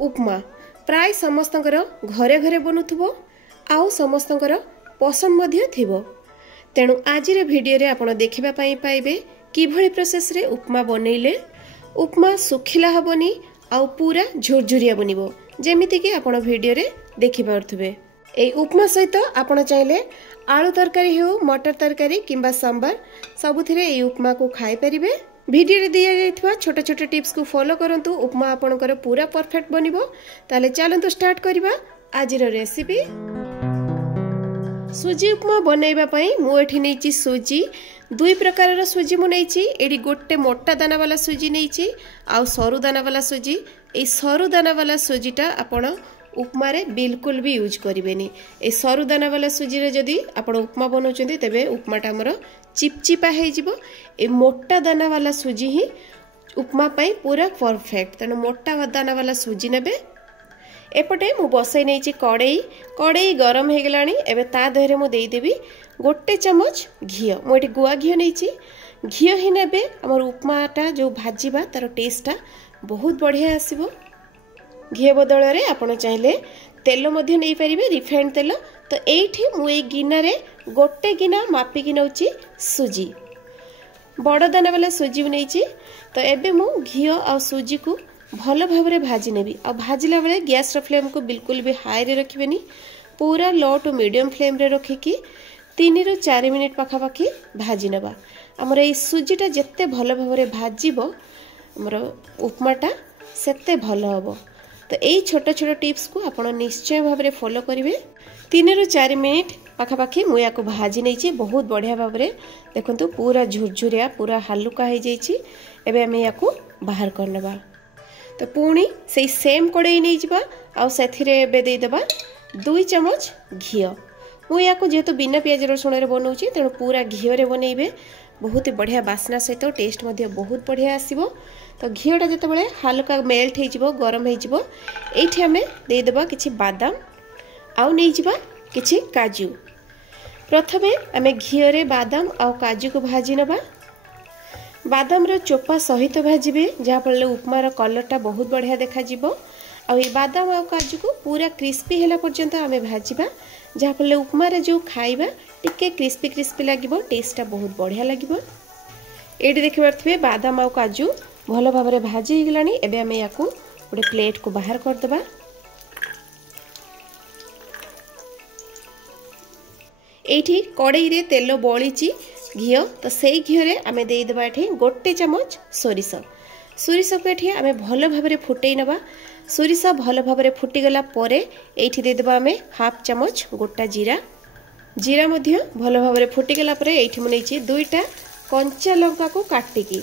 उपमा प्राय समस्तंकर घरे घरे बनुथुबो आउ समस्तंकर पसंद मध्य थिबो। तेणु आज भिडियो रे आपण देखिबा पई पाइबे किभଳି प्रोसेस रे उपमा बनैले उपमा सुखिला हबनी आउ पूरा झुरझुरिया बनिबो जेमिति कि आपण भिडियो रे देखि पारथुबे। एई उपमा सहित आपण चाहिले आलू तरकारी हो मटर तरकारी किंबा सांबर सबुथिरे एई उपमा को खाइ परिबे। भिडियो रे दिया जाइथवा छोटा छोटा टिप्स को फॉलो करंतु उपमा आपणकर पूरा परफेक्ट बनिबो। ताले चलंतु स्टार्ट करबा आजिर रेसिपी। सुजी उपमा बनैबा पई मु एठी नैची सुजी दुई प्रकार सुजी मु नैची। एडी गोटे मोटा दाना वाला सुजी नैची आ सरू दाना वाला सुजी। ए सरू दाना वाला सुजीटा आपण उपमा रे बिल्कुल भी यूज करिवेनी। ए सरू दाना वाला सुजी रे जदी आपण उपमा बनाउचंती तबे उपमाटा हमर चिपचिपा हे जिवो। ए मोटा दाना वाला सुजी ही उपमा पई पूरा परफेक्ट। तनो मोटा दाना वाला सुजी नेबे। एपटे मु बसै नैची कड़ेई गरम हे गेलानी। एबे ता देहरे मु देई देबी गोटे चमच घी। मु एठी गुआ घी नैची। घी ही नेबे हमर उपमाटा जो भाजीबा तार टेस्टटा बहुत बढ़िया आसीबो। घी बदल रे आपण चाहिले तेल मध्य नहीं पारिबे रिफाइंड तेल। तो एठी मु ए गिना रे गोटे गिना मापी कि नउची सुजी बड़ दाना वाला सुजी नैची। तो एबे मु घी आ सुजी को भल भाबरे भाजी नेबी। आ भाजिला बेले गैस रो फ्लेम को बिल्कुल भी हाई रे रखिबेनी। पूरा लो टू मीडियम फ्लेम रे रखिकी 3 ରୁ 4 मिनिट पाखापाखि भाजी नेबा। हमर ए सुजीटा जत्ते भल भाबरे भाजीबो हमर उपमाटा सेत्ते भल हबो। तो यही छोट छोट टिप्स को आप निश्चय भाव में फॉलो करेंगे। 3 ରୁ 4 मिनिट पाखापाखि मुझे या भाजी नहीं बहुत बढ़िया भाव में देखो पूरा झुरझुरिया पूरा हालुका हो जाइए। एबे आम या बाहर करनेबा। तो पुणी से सेम कड़े नहीं जावा आउ देदेबा 2 चमच घी। मुझे या जेहेतु बिना पियाज रसुण बनाऊँगी तेणु पूरा घी बनइबे बहुत ही बढ़िया बास्ना सहित टेस्ट बहुत बढ़िया आसीबो। तो घीटा जितेबाला हालका मेल्ट हो गरम होठी आम देदेबा किछि बादाम आउ नहीं जावा किछि काजू। प्रथमे आम घी रे बादाम आउ काजू को भाजी नबा। बादाम रो चोपा सहित भाजिबे जहाँफल उपमार कलरटा बहुत बढ़िया देखा जिवो। आ बादाम आउ काजू को पूरा क्रिस्पी होला पर्यंत आम भाजिबा जहाँफल उपमा रे जो खाइबा टिके क्रिस्पी क्रिस्पी लागिबो टेस्टटा बहुत बढ़िया लागिबो। एडी देखि पारथिबे बादाम आउ काजू भल भाव में भाजी गलानी। एबे आम या गोटे प्लेट को बाहर करदेबा। एठी कड़ई रे तेल बळीची घी। तो से घी रे आम देदेबा एठी गोटे चमच सोरिष। सोरिष को एठी आम भल भाव में फुटई नबा। सोरिष भल भाव में फुटीगला परे एठी देदेबा आम हाफ चमच गोटा जीरा। जीरा मध्य भल भाव में फुटीगला परे एठी मु नैची 2टा कंचा लंका को काटिकी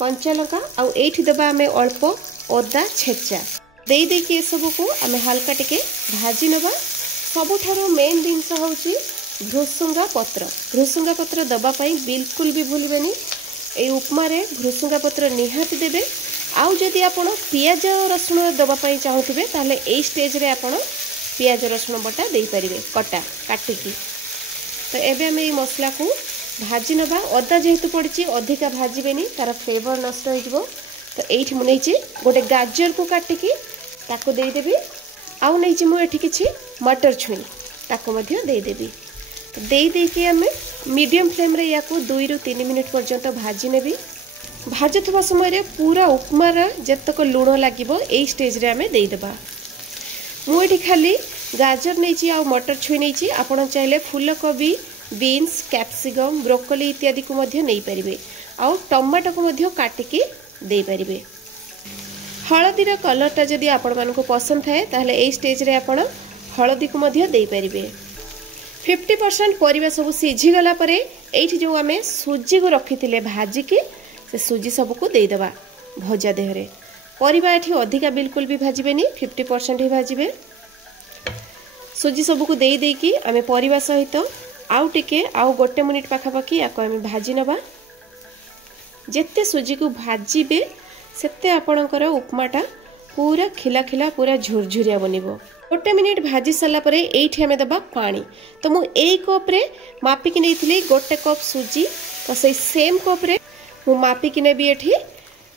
कंचा लंका आउ एठी दबा आम अल्प अदा छेचा देई देकी ए सब को आम हल्का टिके भाजी नबा। सबुठारो मेन जिनस होची भृसुंगा पत्र। भृसुंगा पत्र दबा पई बिल्कुल भी भूलबेनी। ए उपमा रे भृसुंगा पत्र निहाती देबे। आउ जदि आपण पियाज रसुण दबा पई चाहुथिबे ताले एई स्टेज रे आपण पियाज रसुण बटा देई परिबे कटा काटिकी। तो एबे हम ए मसला को भाजी नबा। अदा जेहेतु पड़ी अधिका भाजबेनी तार फ्लेवर नष्ट हो। तो ये मुझे गोटे गाजर को काटिकी ताको देदेवी। आउ नहीं मुझे किसी मटर छुई ताको देदेवी। तो देकी आम मीडियम फ्लेम रे या 2 ରୁ 3 मिनिट पर्यंत भाजी नेबी। भाजुवा समय पूरा उपमार जतक लुण लगे यही स्टेज रे आम देदेबा। मुझे खाली गाजर नहीं आ मटर छुई नहीं। आपड़ चाहिए फूलकोबी बीन्स कैप्सिकम ब्रोकोली इत्यादि को मध्य नहीं पारिबे। आउ टमाटो को मध्य काटिकी दे पारिबे। हळदीर कलरटा जदि आपण मानको पसंद थाए ताहले एई स्टेज रे आपण हळदी को मध्य दे पारिबे। 50% परिबा सब सिझी गला परे एठी जो आमे सुजी को रखिथिले भाजी की से सुजी सब को दे देबा भजा देहरे। परिबा एठी अधिका बिल्कुल भी भाजिबेनी 50% ही भाजिबे। सुजी सब को दे देकी आमे परिबा सहित आउ टिके आउ गोटे मिनिट पाखापाखि या आम भाजी नबा। जेते सुजी को भाजीबे सेते आपणकर उपमाटा पूरा खिला खिला पूरा झुरझुरिया बनिबो। गोटे मिनिट भाजी सारा पर एठी आम दबा पानी। तो मु एई कप रे मापिकी नैथिली गोटे कप सुजी। तो से सेम कप रे मु मापिकी नेबी एठी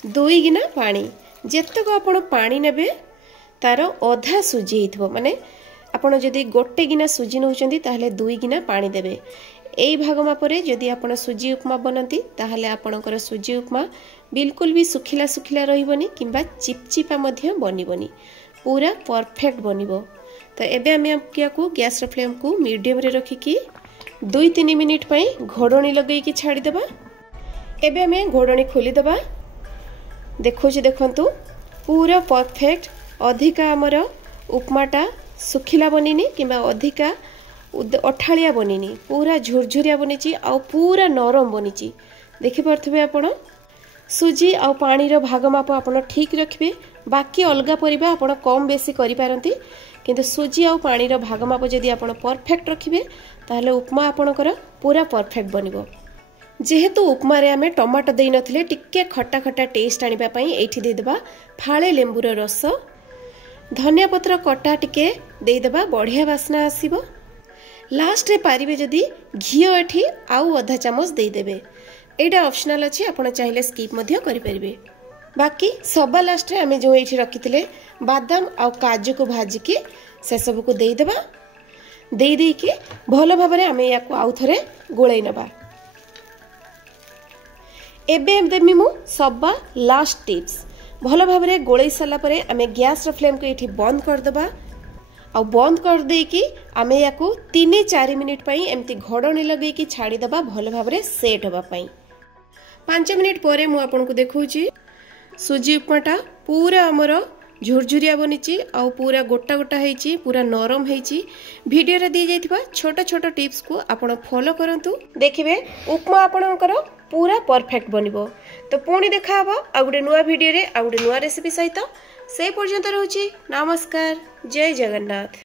2 गिना पानी। जेतक आपण पानी नेबे तार अधा सुजी होइथबो माने आपण जदि गोटे गिना सुजी नउचंदी ताहले 2 गिना पानी देबे। एई भाग मापरे जदि आपण सुजी उपमा बनंती ताहले आपणकर सुजी उपमा बिल्कुल भी सुखिला सुखिला रहिबनी किंबा चिपचिपा मध्य बनिबनी, पूरा परफेक्ट बनिबो। तो एबे आमे को गैस रो फ्लेम को मीडियम रे रखिकी 2-3 मिनिट पई घोडणी लगेई की छाड़ी देबा। एबे आमे घोडणी खोली देबा। देखोछि देखंतु पूरा परफेक्ट, अधिका हमर उपमाटा सुखिला बनिनी किंबा अधिका अठालिया बनिनी, पूरा झुरझुरिया बनिची आ पूरा नरम बनिची। देखि परथबे आपण सुजी आ पानी रो भाग माप आपण ठीक रखबे। बाकी अलगा परिबा आपण कम बेसी करि पारंती, किंतु सुजी आ पानी रो भाग माप जदि आपण परफेक्ट रखिबे ताहले उपमा आपणकर पूरा परफेक्ट बनिबो। जेहेतु उपमा रे आमे टमाटो देई नथिले टिक्के खट्टा खट्टा टेस्ट आनिबा पई एठी दे देबा फाळे लेंबुर रस, धनिया पत्र कटा टिके दे देबा, बढ़िया वासना आसीबो। लास्ट रे पारिबे जदि घियो एठी आउ आधा चामच दे देबे। एटा ऑप्शनल अछि, आपण चाहिले स्किप मध्य करि परिबे। बाकी सबा लास्ट रे आमे जो एठी रखिथिले बादाम आ काजू को भाजी के से सब को दे देबा। दे दे के भलो भाबरे आमे याको आउ थरे गोळै नबा। एबे देमी मु सबा लास्ट टिप्स भलो भाबरे गोळै सला परे आमे गैस रो फ्लेम को एठी बंद कर देबा। आ बंद कर दे कि आमे याको 3-4 मिनिट पई एमती घोडणी लगै कि छाड़ी देबा भलो भाबरे सेट होबा पई। 5 मिनिट परे मु आपन को देखौची सुजी उपमाटा पूरा हमर झुरझुरिया बनिची आ पूरा गोटा गोटा हेची, पूरा नरम हेची। वीडियो रे दी जाइथिबा छोटा छोटा टिप्स को आपण फॉलो करंतु, देखिबे उपमा आपणकर पूरा परफेक्ट बनिबो। तो पुणी देखा हबो आ गुडे नुवा वीडियो रे आ गुडे नुवा रेसिपी सहित। से पर्यंत रहउची नमस्कार, जय जगन्नाथ।